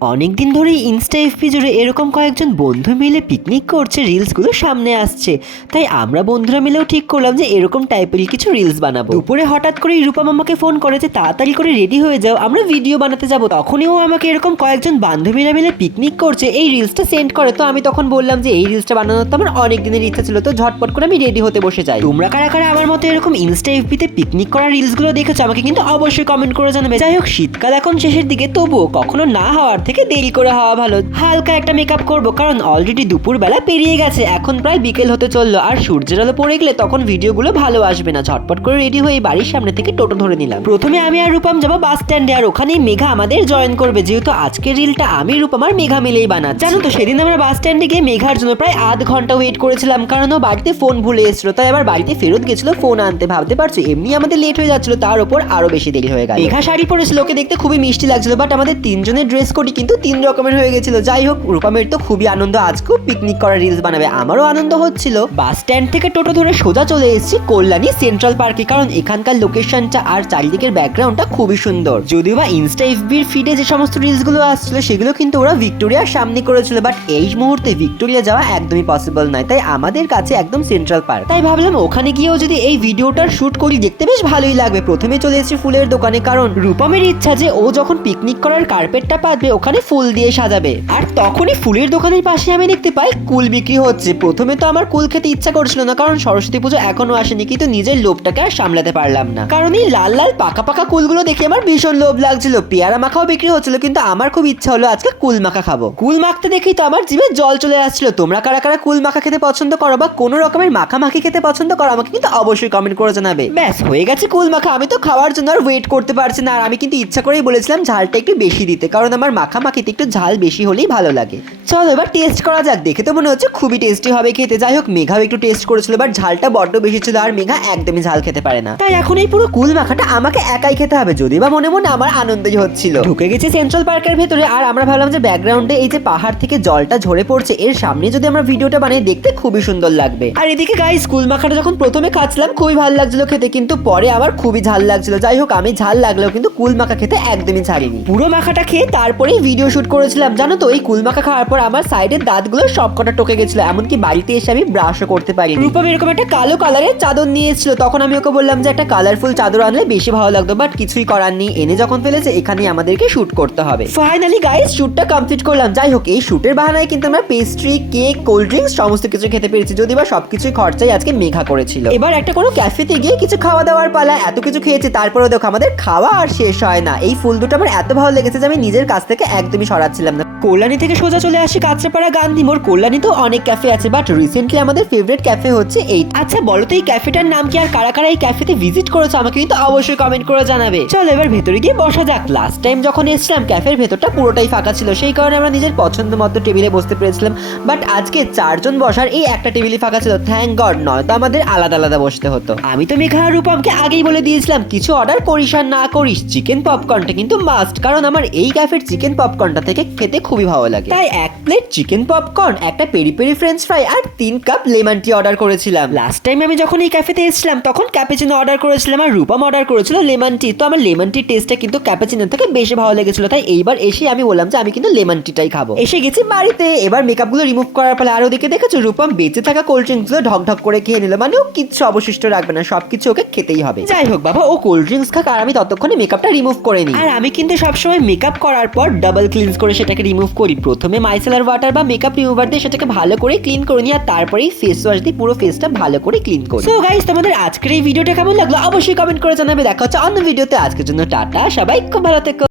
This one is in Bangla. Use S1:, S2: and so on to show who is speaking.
S1: অনেকদিন ধরে ইনস্টা এফপি জুড়ে এরকম কয়েকজন বন্ধু মিলে পিকনিক করছে রিলসগুলো সামনে আসছে। তাই আমরা বন্ধুরা মিলেও ঠিক করলাম যে এরকম টাইপের কিছু রিলস বানাবো। দুপুরে হঠাৎ করে রূপম আমাকে ফোন করে যে, তাড়াতাড়ি করে রেডি হয়ে যাও, আমরা ভিডিও বানাতে যাব। তখনই ও আমাকে এরকম কয়েকজন বান্ধবীরা মিলে পিকনিক করছে, এই রিলসটা সেন্ড করে। তো আমি তখন বললাম যে, এই রিলসটা বানানোর তো আমার অনেক দিনের ইচ্ছা ছিল, তো ঝটপট করে আমি রেডি হতে বসে যাই। তোমরা কারা কারা আমার মতো এরকম ইনস্টা এফপিতে পিকনিক করা রিলসগুলো দেখেছ, আমাকে কিন্তু অবশ্যই কমেন্ট করে জানাবে। যাই হোক, শীতকাল এখন শেষের দিকে, তবুও কখনো না হওয়ার থেকে দেরি করে হওয়া ভালো। হালকা একটা মেকআপ করব, কারণ অলরেডি দুপুর বেলা পেরিয়ে গেছে। এখন প্রায় বিকেল হতে চলল, আর সূর্যের আলো পড়ে গেলে তখন ভিডিওগুলো ভালো আসবে না। ঝটপট করে রেডি হয়ে বাড়ির সামনে থেকে টোটো ধরে নিলাম। প্রথমে আমি আর রূপম যাব বাস স্ট্যান্ডে আর ওখানেই মেঘা আমাদের জয়েন করবে। যেহেতু আজকের রিলটা আমি, রূপম আর মেঘা মিলেই বানাচ্ছি। জানো তো, সেদিন আমরা বাস স্ট্যান্ডে গিয়ে মেঘার জন্য প্রায় আধ ঘণ্টা ওয়েট করেছিলাম, কারণ ও বাড়িতে ফোন ভুলে এসেছিল। তাই আবার বাড়িতে ফেরত গেছিল ফোন আনতে। ভাবতে পারছ, এমনি আমাদের লেট হয়ে যাচ্ছিল, তার উপর আরও বেশি দেরি হয়ে গেল। মেঘা শাড়ি পরেছিল, ওকে দেখতে খুবই মিষ্টি লাগছিল বাট আমাদের তিনজনের ড্রেস কোডই কিন্তু তিন রকমের হয়ে গেছিল। যাই হোক, রূপমের তো খুবই আনন্দ। আজকেও পিকনিক করার রিলস বানাবে। আমারও আনন্দ হচ্ছিল। বাস স্ট্যান্ড থেকে টোটো ধরে সোজা চলে এসেছি কল্যাণী সেন্ট্রাল পার্কে কারণ এখানকার লোকেশনটা আর চারিদিকের ব্যাকগ্রাউন্ডটা খুবই সুন্দর। যদিও বা ইনস্টা এফবির ফিডে যে সমস্ত রিলসগুলো আসছিল, সেগুলো কিন্তু ওরা ভিক্টোরিয়ার সামনে করেছিল। বাট এই মুহূর্তে ভিক্টোরিয়া যাওয়া একদমই পসিবল নয়। তাই আমাদের কাছে একদম সেন্ট্রাল পার্ক তাই ভাবলাম ওখানে গিয়েও যদি এই ভিডিওটার শুট করি, দেখতে বেশ ভালোই লাগবে। প্রথমে চলে এসেছি ফুলের দোকানে। কারণ রূপমের ইচ্ছা যে ও যখন পিকনিক করার কার্পেটটা পাতবে, ওখানে ফুল দিয়ে সাজাবে। আর তখনই ফুলের দোকানের পাশে আমি দেখতে পাই কুল বিক্রি হচ্ছে। প্রথমে তো আমার কুল খেতে ইচ্ছা করছিল না, কারণ সরস্বতী পুজো এখনও আসেনি, কিন্তু নিজের লোভটাকে আর সামলাতে পারলাম না। কারণ এই লাল লাল, পাকা পাকা কুলগুলো দেখে আমার ভীষণ লোভ লাগছিল। পেয়ারা মাখাও বিক্রি হচ্ছিল, কিন্তু আমার খুব ইচ্ছা হলো আজকে কুল মাখা খাব। কুল মাখতে দেখেই তো আমার জিভে জল চলে আসছিল। তোমরা কারা কারা কুল মাখা খেতে পছন্দ করো বা কোনো রকমের মাখা মাখি খেতে পছন্দ করো, আমাকে কিন্তু অবশ্যই কমেন্ট করে জানাবে। ব্যাস, হয়ে গেছে কুল মাখা। আমি তো খাওয়ার জন্য আর ওয়েট করতে পারছি না। আর আমি কিন্তু ইচ্ছা করেই বলেছিলাম ঝালটা একটু বেশি দিতে, কারণ আমার মাখা মাখিতে একটু ঝাল বেশি হলেই ভালো লাগে। চলো এবার টেস্ট করা যাক দেখে তো মনে হচ্ছে খুবই টেস্টি হবে খেতে। যাই হোক মেঘাও একটু টেস্ট করেছিল বাট ঝালটা বড্ড বেশি ছিল আর মেঘা একদমই ঝাল খেতে পারে না। তাই এখন এই পুরো কুল মাখাটা আমাকে একাই খেতে হবে যদি বা মনে মনে আমার আনন্দই হচ্ছিল। ঢুকে গেছি সেন্ট্রাল পার্কের ভেতরে আর আমরা ভাবলাম যে ব্যাকগ্রাউন্ডে এই যে পাহাড় থেকে জলটা ঝরে পড়ছে এর সামনে যদি আমরা ভিডিওটা বানিয়ে দেখতে খুবই সুন্দর লাগবে। আর এদিকে গাইস কুল মাখাটা যখন প্রথমে খাচ্ছিলাম খুবই ভালো লাগছিল খেতে কিন্তু পরে আমার খুবই ঝাল লাগছিল। যাই হোক আমি ঝাল লাগলেও কিন্তু কুল মাখা খেতে একদমই ছাড়িনি। পুরো মাখাটা খেয়ে তারপরেই ভিডিও শুট করেছিলাম, জানো তো? এই কুলমাখা খাওয়ার পর আমার সাইডের দাঁতগুলো সব কটা টকে গেছিল। এমনকি বাড়িতে এসে আমি ব্রাশও করতে পারি রূপম এরকম একটা কালো কালারের চাদর নিয়েছিল। তখন আমি ওকে বললাম যে, একটা কালারফুল চাদর আনলে বেশি ভালো লাগতো বাট কিছুই করার নেই। এনে যখন ফেলেছে, এখানেই আমাদেরকে শ্যুট করতে হবে। ফাইনালি গাইস শ্যুটটা কমপ্লিট করলাম। যাই হোক, এই শ্যুটের বাহানায় কিন্তু আমরা পেস্ট্রি কেক কোল্ড ড্রিঙ্কস সমস্ত কিছু খেতে পেরেছি। যদি বা সবকিছুই খরচাই আজকে মেঘা করেছিল। এবার একটা কোনো ক্যাফেতে গিয়ে কিছু খাওয়া দাওয়ার পালা, এত কিছু খেয়েছি, তারপরেও দেখো, আমাদের খাওয়া আর শেষ হয় না। এই ফুল দুটো আমার এত ভালো লেগেছে যে, আমি নিজের কাছ থেকে একদমই সরাচ্ছিলাম না। কল্যাণী থেকে সোজা চলে আসি কাঁচরাপাড়া গান্ধী মোড়। কল্যাণীতেও অনেক ক্যাফে আছে বাট রিসেন্টলি আমাদের ফেভারিট ক্যাফে হচ্ছে এই। আচ্ছা বলো তো এই ক্যাফেটার নাম কি? আর কারা কারা এই ক্যাফেতে ভিজিট করেছ? আমাকে কিন্তু অবশ্যই কমেন্ট করে জানাবে। চলো, এবার ভেতরে গিয়ে বসা যাক। লাস্ট টাইম যখন এসেছিলাম ক্যাফের ভেতরটা পুরোটাই ফাঁকা ছিল। সেই কারণে আমরা নিজের পছন্দ মতো টেবিলে বসতে পেরেছিলাম। বাট আজকে চারজন বসার এই একটা টেবিলই ফাঁকা ছিল। থ্যাংক গড নয়তো আমাদের আলাদা আলাদা বসতে হতো। আমি তো মেঘা আর রূপমকে আগেই বলে দিয়েছিলাম, কিছু অর্ডার করিস আর না করিস। চিকেন পপকর্নটা কিন্তু মাস্ট কারণ আমার এই ক্যাফের চিকেন পপকর্নটা থেকে খেতে খুবই ভালো লাগে। তাই এক প্লেট চিকেন পপকর্ন একটা পেরি পেরি ফ্রেঞ্চ ফ্রাই আর তিন কাপ লেমন টি অর্ডার করেছিলাম। লাস্ট টাইম আমি যখন এই ক্যাফেতে এসেছিলাম তখন ক্যাপেচিনো অর্ডার করেছিলাম আর রূপম অর্ডার করেছিল লেমন টি তো আমার লেমন টি টেস্টটা কিন্তু ক্যাপেচিনো থেকে বেশি ভালো লেগেছিল। তাই এইবার এসে আমি বললাম যে আমি কিন্তু লেমন টিটাই খাব। এসে গেছি বাড়িতে। এবার মেকআপগুলো রিমুভ করার ফলে আর ওদিকে দেখেছ রূপম বেঁচে থাকা কোল্ড ড্রিঙ্কসগুলো ঢক ঢক করে খেয়ে নিল। মানে ও কিচ্ছু অবশিষ্ট রাখবে না সবকিছু ওকে খেতেই হবে। যাই হোক বাবা ও কোল্ড ড্রিঙ্কস খাক আর আমি ততক্ষণে মেকআপটা রিমুভ করে নিই। আর আমি কিন্তু সবসময় মেকআপ করার পর ডাবল ক্লিনস করে সেটাকে রিমুভ করি। প্রথমে মাইসেলার ওয়াটার বা মেকআপ রিমুভার দিয়ে সেটাকে ভালো করে ক্লিন করে নিয়ে আর তারপরেই ফেস ওয়াশ দিয়ে পুরো ফেসটা ভালো করে ক্লিন করি। সো গাইস তোমাদের আজকের এই ভিডিওটা কেমন লাগল? অবশ্যই কমেন্ট করে জানাবে। দেখা হচ্ছে অন্য ভিডিওতে আজকের জন্য টাটা, সবাই খুব ভালো থেকো।